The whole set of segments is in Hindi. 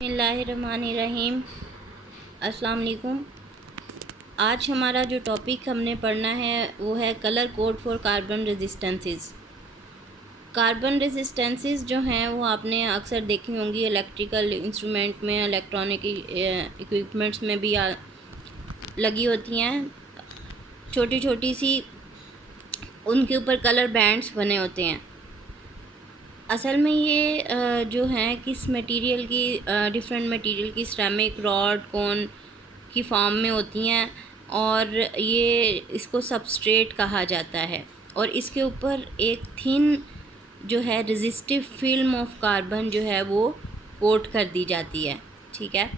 बिस्मिल्लाहिर्रहमानिर्रहीम। अस्सलाम वालेकुम। आज हमारा जो टॉपिक हमने पढ़ना है वो है colour code for carbon resistances. Carbon resistances जो हैं वो आपने अक्सर देखी होंगी इलेक्ट्रिकल इंस्ट्रूमेंट में, इलेक्ट्रॉनिक इक्विपमेंट्स में भी लगी होती हैं। छोटी छोटी सी उनके ऊपर कलर बैंड्स बने होते हैं। असल में ये जो हैं किस मटेरियल की, डिफरेंट मटेरियल की सिरेमिक रॉड कोन की फॉर्म में होती हैं और ये इसको सबस्ट्रेट कहा जाता है और इसके ऊपर एक थिन जो है रेजिस्टिव फिल्म ऑफ कार्बन जो है वो कोट कर दी जाती है। ठीक है,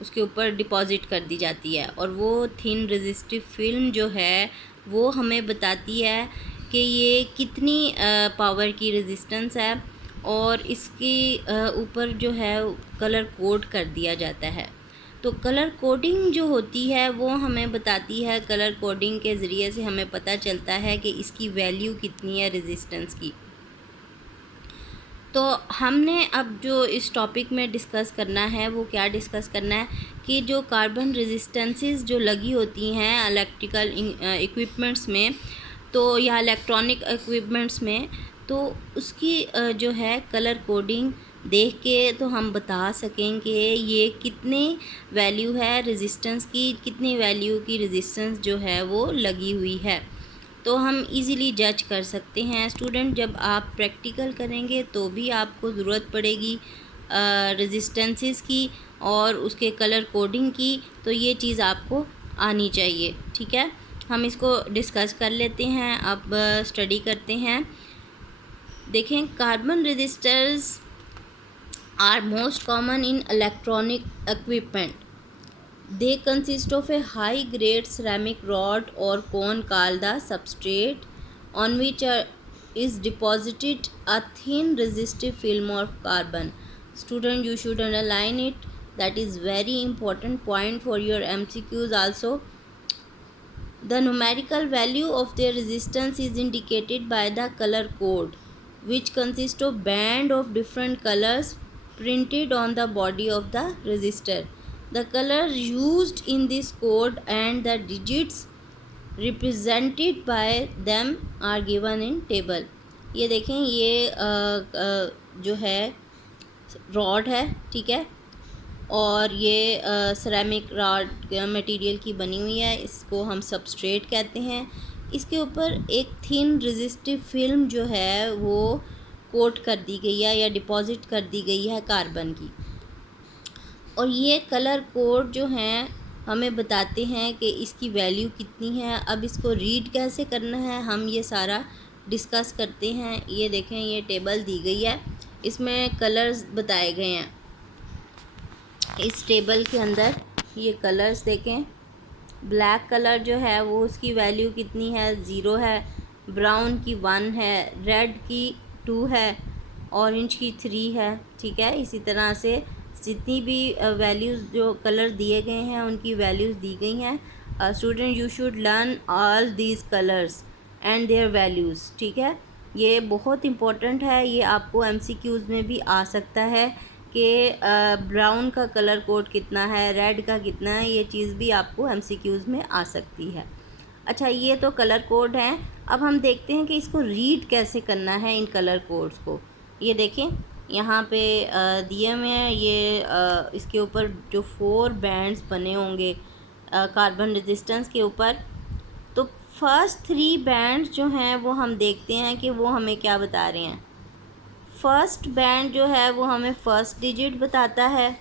उसके ऊपर डिपॉजिट कर दी जाती है और वो थिन रेजिस्टिव फिल्म जो है वो हमें बताती है कि ये कितनी पावर की रेजिस्टेंस है और इसके ऊपर जो है कलर कोड कर दिया जाता है। तो कलर कोडिंग जो होती है वो हमें बताती है, कलर कोडिंग के ज़रिए से हमें पता चलता है कि इसकी वैल्यू कितनी है रेजिस्टेंस की। तो हमने अब जो इस टॉपिक में डिस्कस करना है वो क्या डिस्कस करना है कि जो कार्बन रेजिस्टेंसेस जो लगी होती हैं इलेक्ट्रिकल इक्विपमेंट्स में तो या इलेक्ट्रॉनिक इक्विपमेंट्स में, तो उसकी जो है कलर कोडिंग देख के तो हम बता सकें कि ये कितनी वैल्यू है रेजिस्टेंस की, कितनी वैल्यू की रेजिस्टेंस जो है वो लगी हुई है, तो हम इजीली जज कर सकते हैं। स्टूडेंट, जब आप प्रैक्टिकल करेंगे तो भी आपको ज़रूरत पड़ेगी रेजिस्टेंसेस की और उसके कलर कोडिंग की, तो ये चीज़ आपको आनी चाहिए। ठीक है, हम इसको डिस्कस कर लेते हैं, अब स्टडी करते हैं। देखें, carbon resistors are most common in electronic equipment. They consist of a high-grade ceramic rod or cone called the substrate, on which is deposited a thin resistive film of carbon. Student, you should underline it. That is very important point for your MCQs also. The numerical value of their resistance is indicated by the color code, which consists of band of different colors printed on the body of the resistor. The colors used in this code and the digits represented by them are given in table. ये देखें, ये जो है रॉड है, ठीक है, और ये सिरेमिक रॉड मटेरियल की बनी हुई है, इसको हम सबस्ट्रेट कहते हैं। इसके ऊपर एक थिन रेजिस्टिव फिल्म जो है वो कोट कर दी गई है या डिपॉजिट कर दी गई है कार्बन की, और ये कलर कोड जो हैं हमें बताते हैं कि इसकी वैल्यू कितनी है। अब इसको रीड कैसे करना है हम ये सारा डिस्कस करते हैं। ये देखें, ये टेबल दी गई है, इसमें कलर्स बताए गए हैं। इस टेबल के अंदर ये कलर्स देखें, ब्लैक कलर जो है वो उसकी वैल्यू कितनी है, 0 है, ब्राउन की 1 है, रेड की 2 है, ऑरेंज की 3 है। ठीक है, इसी तरह से जितनी भी वैल्यूज़ जो कलर दिए गए हैं उनकी वैल्यूज़ दी गई हैं। Student, you should learn all these colours and their values. ठीक है, ये बहुत इम्पोर्टेंट है, ये आपको MCQs में भी आ सकता है कि ब्राउन का कलर कोड कितना है, रेड का कितना है, ये चीज़ भी आपको MCQs में आ सकती है। अच्छा, ये तो कलर कोड हैं। अब हम देखते हैं कि इसको रीड कैसे करना है इन कलर कोड्स को। ये देखें, यहाँ पे दिए हुए हैं, ये इसके ऊपर जो 4 बैंड्स बने होंगे कार्बन रेजिस्टेंस के ऊपर, तो फर्स्ट 3 बैंड्स जो हैं वो हम देखते हैं कि वो हमें क्या बता रहे हैं। फर्स्ट बैंड जो है वो हमें फर्स्ट डिजिट बताता है।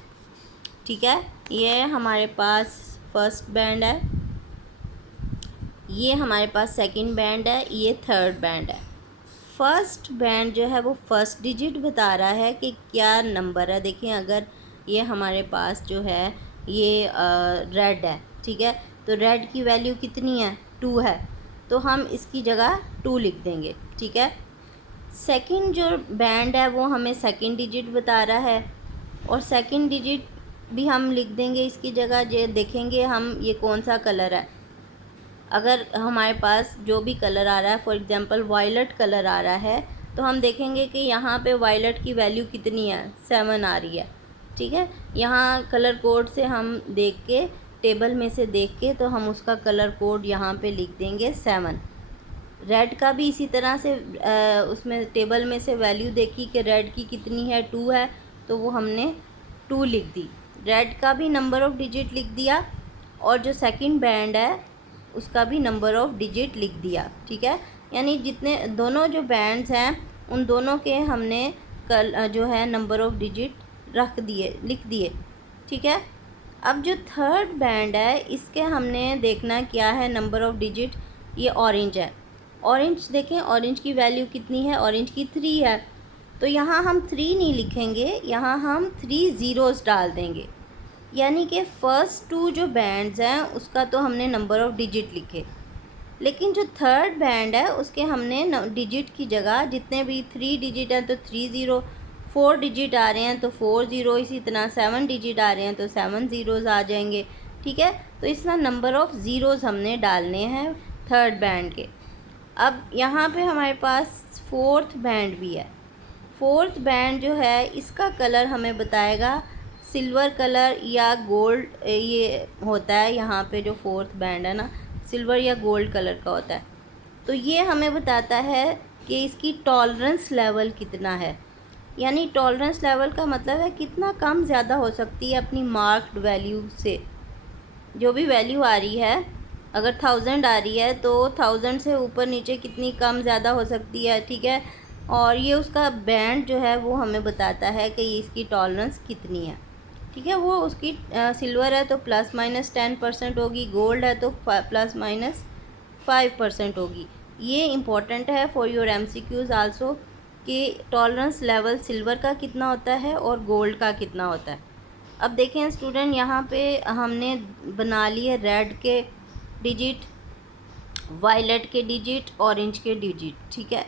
ठीक है, ये हमारे पास फर्स्ट बैंड है, ये हमारे पास सेकंड बैंड है, ये थर्ड बैंड है। फर्स्ट बैंड जो है वो फर्स्ट डिजिट बता रहा है कि क्या नंबर है। देखें, अगर ये हमारे पास जो है ये रेड है, ठीक है, तो रेड की वैल्यू कितनी है, 2 है, तो हम इसकी जगह 2 लिख देंगे। ठीक है, सेकंड जो बैंड है वो हमें सेकंड डिजिट बता रहा है और सेकंड डिजिट भी हम लिख देंगे इसकी जगह। जो देखेंगे हम ये कौन सा कलर है, अगर हमारे पास जो भी कलर आ रहा है, फॉर एग्ज़ाम्पल वायलेट कलर आ रहा है, तो हम देखेंगे कि यहाँ पे वायलेट की वैल्यू कितनी है, 7 आ रही है। ठीक है। यहाँ कलर कोड से हम देख के, टेबल में से देख के, तो हम उसका कलर कोड यहाँ पे लिख देंगे 7। रेड का भी इसी तरह से उसमें टेबल में से वैल्यू देखी कि रेड की कितनी है, 2 है, तो वो हमने 2 लिख दी। रेड का भी नंबर ऑफ़ डिजिट लिख दिया, और जो सेकंड बैंड है उसका भी नंबर ऑफ़ डिजिट लिख दिया। ठीक है, यानी जितने दोनों जो बैंड्स हैं उन दोनों के हमने जो है नंबर ऑफ़ डिजिट रख दिए, लिख दिए। ठीक है। अब जो थर्ड बैंड है इसके हमने देखना क्या है नंबर ऑफ़ डिजिट। ये ऑरेंज है। ऑरेंज देखें, ऑरेंज की वैल्यू कितनी है, ऑरेंज की 3 है। तो यहाँ हम 3 नहीं लिखेंगे, यहाँ हम 3 ज़ीरोज़ डाल देंगे। यानी कि फ़र्स्ट 2 जो बैंड्स हैं उसका तो हमने नंबर ऑफ़ डिजिट लिखे, लेकिन जो थर्ड बैंड है उसके हमने डिजिट की जगह जितने भी 3 डिजिट हैं तो 3 ज़ीरो, 4 डिजिट आ रहे हैं तो 4 ज़ीरो, इसी तरह 7 डिजिट आ रहे हैं तो 7 ज़ीरोज़ आ जाएंगे। ठीक है, तो इस तरह नंबर ऑफ़ ज़ीरोज़ हमने डालने हैं थर्ड बैंड के। अब यहाँ पे हमारे पास फोर्थ बैंड भी है। फोर्थ बैंड जो है इसका कलर हमें बताएगा सिल्वर कलर या गोल्ड, ये होता है यहाँ पे जो फोर्थ बैंड है ना, सिल्वर या गोल्ड कलर का होता है। तो ये हमें बताता है कि इसकी टॉलरेंस लेवल कितना है। यानी टॉलरेंस लेवल का मतलब है कितना कम ज़्यादा हो सकती है अपनी मार्क्ड वैल्यू से। जो भी वैल्यू आ रही है, अगर 1000 आ रही है तो 1000 से ऊपर नीचे कितनी कम ज़्यादा हो सकती है। ठीक है, और ये उसका बैंड जो है वो हमें बताता है कि इसकी टॉलरेंस कितनी है। ठीक है, वो उसकी सिल्वर है तो ±10% होगी, गोल्ड है तो ±5% होगी। ये इम्पॉर्टेंट है फॉर योर MCQs आल्सो कि टॉलरेंस लेवल सिल्वर का कितना होता है और गोल्ड का कितना होता है। अब देखें स्टूडेंट, यहाँ पे हमने बना लिए रेड के डिजिट, वायलेट के डिजिट, ऑरेंज के डिजिट। ठीक है,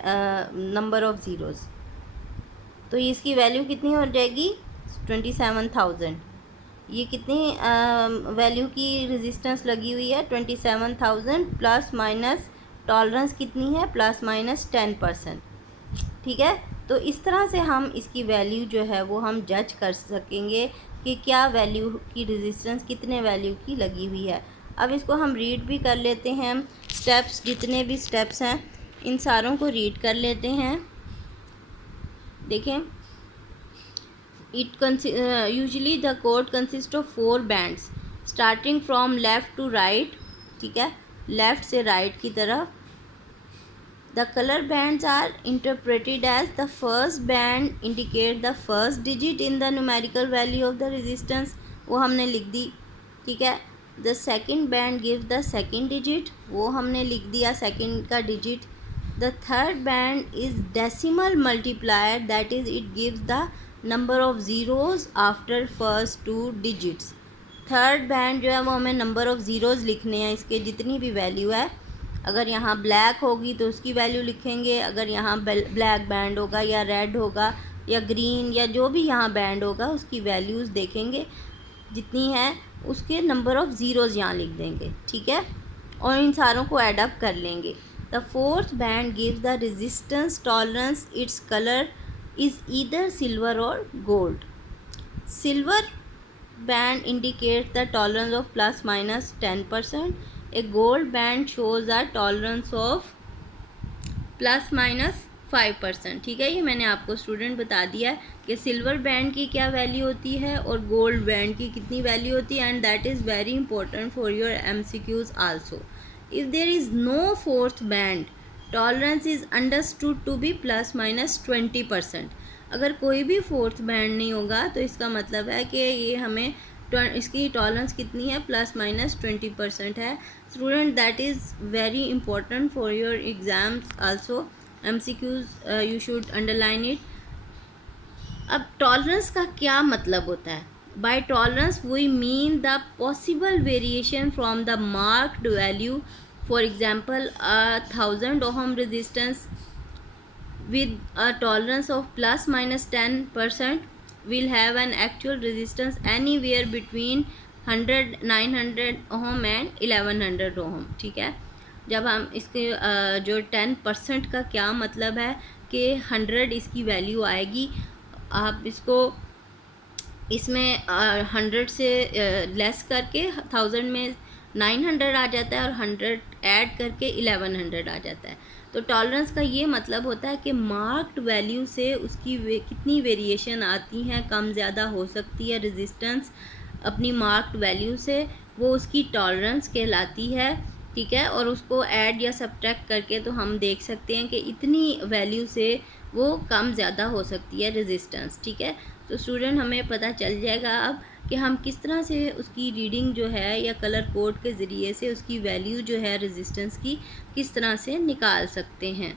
नंबर ऑफ़ ज़ीरोज़। तो इसकी वैल्यू कितनी हो जाएगी 27,000। ये कितनी वैल्यू की रेजिस्टेंस लगी हुई है 27,000, प्लस माइनस टॉलरेंस कितनी है ±10%। ठीक है, तो इस तरह से हम इसकी वैल्यू जो है वो हम जज कर सकेंगे कि क्या वैल्यू की रेजिस्टेंस कितने वैल्यू की लगी हुई है। अब इसको हम रीड भी कर लेते हैं, स्टेप्स, जितने भी स्टेप्स हैं इन सारों को रीड कर लेते हैं। देखें, usually the code consist of 4 bands starting from left to right. ठीक है, लेफ़्ट से राइट की तरफ। The color bands are interpreted as the first band indicate the first digit in the numerical value of the resistance, वो हमने लिख दी। ठीक है, the second band gives the second digit, वो हमने लिख दिया सेकंड का digit. The third band is decimal multiplier, that is it gives the number of zeros after first 2 digits। Third band जो है वो हमें नंबर ऑफ़ ज़ीरोज़ लिखने हैं, इसके जितनी भी वैल्यू है। अगर यहाँ ब्लैक होगी तो उसकी वैल्यू लिखेंगे, अगर यहाँ ब्लैक बैंड होगा या रेड होगा या ग्रीन या जो भी यहाँ बैंड होगा उसकी वैल्यूज़ देखेंगे, जितनी है उसके नंबर ऑफ़ ज़ीरोज़ यहाँ लिख देंगे। ठीक है, और इन सारों को ऐड अप कर लेंगे। The fourth band gives the resistance tolerance, its colour is either silver और gold. Silver band indicates the tolerance of ±10%. A gold band shows a tolerance of ±5%। ठीक है, ये मैंने आपको स्टूडेंट बता दिया है कि सिल्वर बैंड की क्या वैल्यू होती है और गोल्ड बैंड की कितनी वैल्यू होती है, and that is very important for your MCQs also. If there is no fourth band, tolerance is understood to be ±20%। अगर कोई भी फोर्थ बैंड नहीं होगा तो इसका मतलब है कि ये हमें इसकी टॉलरेंस कितनी है ±20% है। Student, that is very important for your exams also, MCQs you should underline it. अब टॉलरेंस का क्या मतलब होता है? By tolerance we mean the possible variation from the marked value. For example 1000 ohm resistance with a tolerance of ±10% will have an actual resistance anywhere between 900 ohm and 1100 ohm। ठीक है, जब हम इसके जो 10% का क्या मतलब है कि 100 इसकी वैल्यू आएगी। आप इसको इसमें 100 से लेस करके 1000 में 900 आ जाता है और 100 ऐड करके 1100 आ जाता है। तो टॉलरेंस का ये मतलब होता है कि मार्क्ड वैल्यू से उसकी कितनी वेरिएशन आती हैं, कम ज़्यादा हो सकती है रेजिस्टेंस अपनी मार्क्ड वैल्यू से, वो उसकी टॉलरेंस कहलाती है। ठीक है, और उसको ऐड या सब्ट्रैक्ट करके तो हम देख सकते हैं कि इतनी वैल्यू से वो कम ज़्यादा हो सकती है रेजिस्टेंस। ठीक है, तो स्टूडेंट हमें पता चल जाएगा अब कि हम किस तरह से उसकी रीडिंग जो है या कलर कोड के ज़रिए से उसकी वैल्यू जो है रेजिस्टेंस की किस तरह से निकाल सकते हैं।